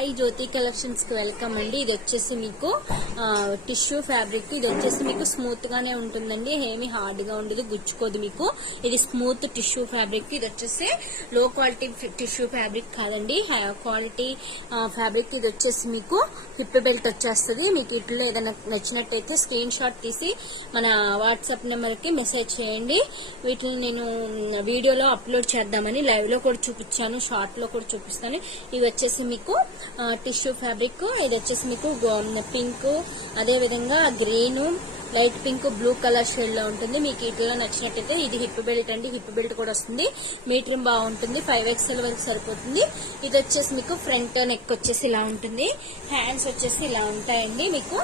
Hi జ్యోతి collections కి welcome అండి. ఇది వచ్చేసి మీకు టిష్యూ ఫ్యాబ్రిక్. ఇది వచ్చేసి మీకు స్మూత్ గానే ఉంటుందండి, ఏమి హార్డ్ గా ఉండదు, గుచ్చుకోదు మీకు. ఇది స్మూత్ టిష్యూ ఫ్యాబ్రిక్. ఇది వచ్చేసి లో క్వాలిటీ టిష్యూ ఫ్యాబ్రిక్ కాదండి, హై క్వాలిటీ ఫ్యాబ్రిక్. ఇది వచ్చేసి మీకు హిప్ బెల్ట్ వచ్చేస్తుంది. మీకు ఇట్లో ఏదైనా నచ్చినట్టయితే స్క్రీన్ షాట్ తీసి మన వాట్సాప్ నెంబర్ కి మెసేజ్ చేయండి. వీటిని నేను వీడియోలో అప్లోడ్ చేద్దామని లైవ్ లో కూడా చూపించాను, షార్ట్ లో కూడా చూపిస్తాను. ఇవి వచ్చేసి మీకు టిష్యూ ఫ్యాబ్రిక్. ఇది వచ్చేసి మీకు పింక్, అదే విధంగా green, light pink, blue colour shade లో ఉంటుంది. మీకు ఇట్లా నచ్చినట్టయితే ఇది హిప్ బెల్ట్ అండి, హిప్ బెల్ట్ కూడా వస్తుంది. మీటర్ బాగుంటుంది, 5XL వరకు సరిపోతుంది. ఇది వచ్చేసి మీకు ఫ్రంట్ నెక్ వచ్చేసి ఇలా ఉంటుంది. హ్యాండ్స్ వచ్చేసి ఇలా ఉంటాయండి. మీకు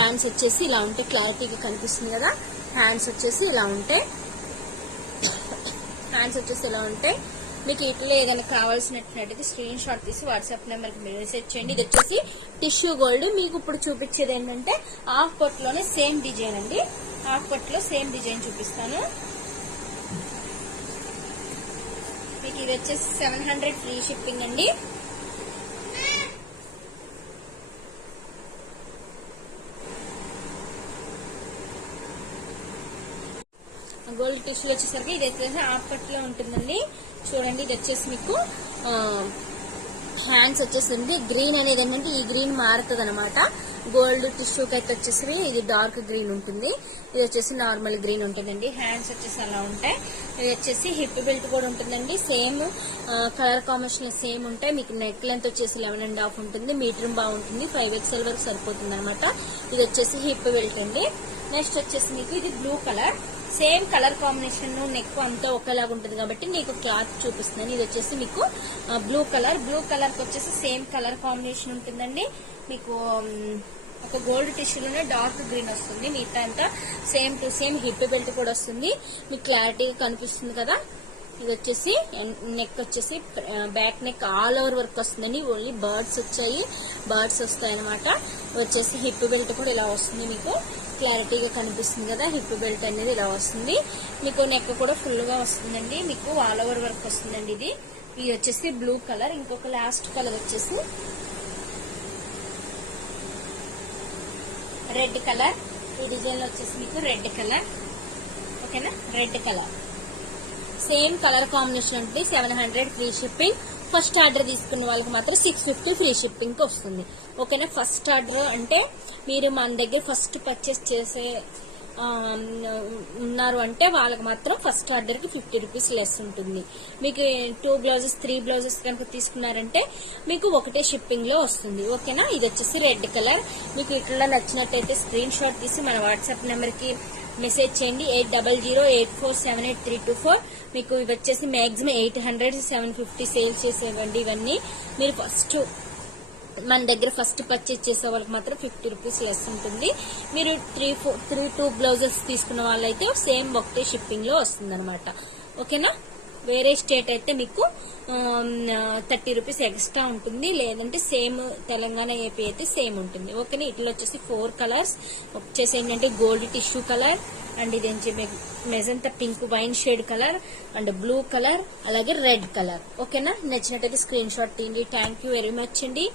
హ్యాండ్స్ వచ్చేసి ఇలా ఉంటాయి, క్లారిటీగా కనిపిస్తుంది కదా. హ్యాండ్స్ వచ్చేసి ఇలా ఉంటాయి. హ్యాండ్స్ వచ్చేసి ఇలా ఉంటాయి. మీకు ఇట్లా ఏదైనా కావాల్సినట్లయితే స్క్రీన్ షాట్ తీసి వాట్సాప్ నెంబర్కి మెసేజ్ చేయండి. ఇది వచ్చేసి టిష్యూ గోల్డ్. మీకు ఇప్పుడు చూపించేది ఏంటంటే హాఫ్ పట్టులోనే సేమ్ డిజైన్ అండి. హాఫ్ పట్టులో సేమ్ డిజైన్ చూపిస్తాను. మీకు ఇది వచ్చేసి 700 ఫ్రీ షిప్పింగ్ అండి. గోల్డ్ టిష్యూ వచ్చేసరికి ఇది వచ్చేసి హాఫ్ పట్టులో ఉంటుందండి. చూడండి, ఇది వచ్చేసి మీకు హ్యాండ్స్ వచ్చేసింది. గ్రీన్ అనేది ఏంటంటే ఈ గ్రీన్ మారుతుంది అనమాట. గోల్డ్ టిష్యూకి అయితే వచ్చేసి ఇది డార్క్ గ్రీన్ ఉంటుంది, ఇది వచ్చేసి నార్మల్ గ్రీన్ ఉంటుందండి. హ్యాండ్స్ వచ్చేసి అలా ఉంటాయి. ఇది వచ్చేసి హిప్ బెల్ట్ కూడా ఉంటుందండి. సేమ్ కలర్ కాంబినేషన్ సేమ్ ఉంటాయి. మీకు నెక్ లెంత్ వచ్చేసి 11.5 ఉంటుంది. మీటర్ బాగుంటుంది, 5XL వరకు సరిపోతుంది అనమాట. ఇది వచ్చేసి హిప్ బెల్ట్ అండి. నెక్స్ట్ వచ్చేసి మీకు ఇది blue colour. Same colour combination, neck అంతా ఒకేలాగా ఉంటుంది కాబట్టి నీకు క్లాత్ చూపిస్తున్నాను. ఇది వచ్చేసి మీకు బ్లూ కలర్. బ్లూ కలర్ కి వచ్చేసి సేమ్ కలర్ కాంబినేషన్ ఉంటుందండి. మీకు ఒక గోల్డ్ టిష్యూలోనే డార్క్ గ్రీన్ వస్తుంది. మిగతా అంతా same to same. Hip belt కూడా వస్తుంది, మీకు క్లారిటీగా కనిపిస్తుంది కదా. ఇది వచ్చేసి నెక్ వచ్చేసి back neck all over work వస్తుందండి. ఓన్లీ బర్డ్స్ వచ్చాయి, బర్డ్స్ వస్తాయి అనమాట. వచ్చేసి హిప్ బెల్ట్ కూడా ఇలా వస్తుంది, మీకు క్లారిటీగా కనిపిస్తుంది కదా. హిప్ బెల్ట్ అనేది ఇలా వస్తుంది. మీకు నెక్ కూడా ఫుల్ గా వస్తుందండి, మీకు ఆల్ ఓవర్ వర్క్ వస్తుందండి. ఇది వచ్చేసి బ్లూ కలర్. ఇంకొక లాస్ట్ కలర్ వచ్చేసి రెడ్ కలర్. ఈ డిజైన్ లో వచ్చేసి మీకు రెడ్ కలర్, ఓకేనా. Red colour same colour combination ఉంటుంది. 700 ఫ్రీ షిప్పింగ్. ఫస్ట్ ఆర్డర్ తీసుకున్న వాళ్ళకి మాత్రం 650 ఫ్రీ షిప్పింగ్ వస్తుంది, ఓకేనా. ఫస్ట్ ఆర్డర్ అంటే మీరు మన దగ్గర ఫస్ట్ పర్చేస్ చేసే ఉన్నారు అంటే వాళ్ళకి మాత్రం ఫస్ట్ ఆర్డర్ కి 50 రూపీస్ లెస్ ఉంటుంది. మీకు 2 బ్లౌజెస్ 3 బ్లౌజెస్ కనుక తీసుకున్నారంటే మీకు ఒకటే షిప్పింగ్ లో వస్తుంది, ఓకేనా. ఇది వచ్చేసి రెడ్ కలర్. మీకు ఇట్లా నచ్చినట్టయితే స్క్రీన్ షాట్ తీసి మన వాట్సాప్ నెంబర్ కి మెసేజ్ చేయండి. 8008478324. మీకు ఇవి వచ్చేసి మాక్సిమం 800 750 సేల్ చేసేవండి. ఇవన్నీ మీరు ఫస్ట్ మన దగ్గర ఫస్ట్ పర్చేజ్ చేసే వాళ్ళకి మాత్రం 50 రూపీస్ లెస్ ఉంటుంది. మీరు 2 బ్లౌజెస్ తీసుకున్న వాళ్ళైతే సేమ్ ఒకటే షిప్పింగ్ లో వస్తుంది అనమాట, ఓకేనా. వేరే స్టేట్ అయితే మీకు 30 రూపీస్ ఎక్స్ట్రా ఉంటుంది, లేదంటే సేమ్ తెలంగాణ ఏపీ అయితే సేమ్ ఉంటుంది, ఓకేనా. ఇట్లా వచ్చేసి 4 కలర్స్ వచ్చేసి ఏంటంటే గోల్డ్ టిష్యూ కలర్, అండ్ ఇది magenta pink wine shade colour, and blue colour, అలాగే రెడ్ కలర్, ఓకేనా. నచ్చినట్టయితే స్క్రీన్ షాట్ తీయండి. థ్యాంక్ యూ వెరీ మచ్ అండి.